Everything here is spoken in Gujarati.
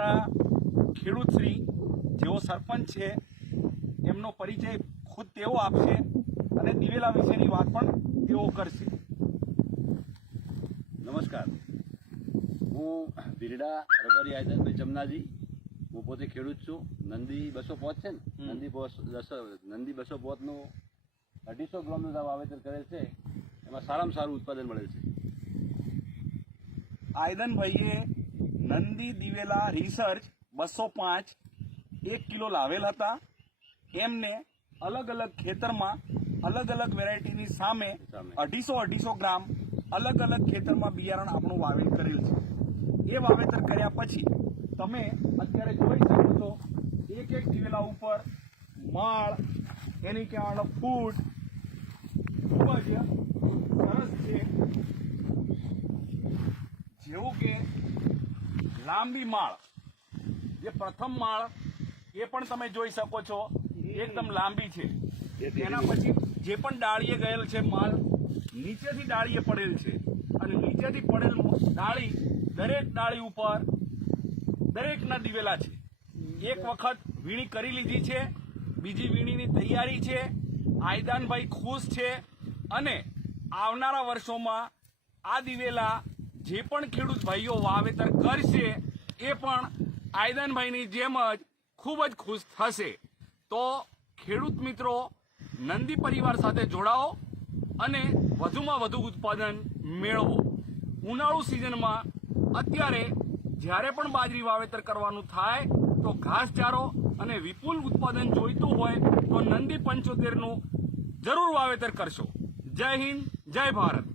ખેડૂત શ્રી જેઓ સરપંચ છે એમનો પરિચય ખુદ તેઓ આપશે અને દિવેલા વિશેની વાત પણ તેઓ કરશે। નમસ્કાર, હું ભીરડા રબારી આયદનભાઈ જમનાજી। હું પોતે ખેડૂત છું। નંદી 205 છે ને, નંદી 205 નું 250 ગ્રામનું વાવેતર કરેલ છે। એમાં સારામાં સારું ઉત્પાદન મળેલ છે। આયદનભાઈએ નંદી દિવેલા રિસર્ચ 205 1 કિલો લાવેલ હતા। એમને અલગ અલગ ખેતરમાં અલગ અલગ વેરાયટીની સામે 250 ગ્રામ અલગ અલગ ખેતરમાં બિયારણ આપણું વાવેતર કરેલ છે। એ વાવેતર કર્યા પછી તમે અત્યારે જોઈ શકો છો એક એક દિવેલા ઉપર માળ, એની કહેવાનો ફૂટ ખૂબ જ સરસ છે। જેવું કે લાંબી માળ, જે પ્રથમ માળ એ પણ તમે જોઈ શકો છો એકદમ લાંબી છે। એના પછી જે પણ ડાળીએ ગયેલ છે માલ નીચેથી ડાળીએ પડેલ છે અને નીચેથી પડેલ ડાળી દરેક ડાળી ઉપર દરેકના દિવેલા છે। એક વખત વીણી કરી લીધી છે, બીજી વીણીની તૈયારી છે। આયદાનભાઈ ખુશ છે અને આવનારા વર્ષોમાં આ દિવેલા જે પણ ખેડૂત ભાઈઓ વાવેતર કરશે એ પણ આયદાનભાઈની જેમ જ ખૂબ જ ખુશ થશે। તો ખેડૂત મિત્રો, નંદી પરિવાર સાથે જોડાઓ અને વધુમાં વધુ ઉત્પાદન મેળવો। ઉનાળુ સિઝનમાં અત્યારે જ્યારે પણ બાજરી વાવેતર કરવાનું થાય તો ઘાસચારો અને વિપુલ ઉત્પાદન જોઈતું હોય તો નંદી 75 નું જરૂર વાવેતર કરશો। જય હિન્દ, જય ભારત।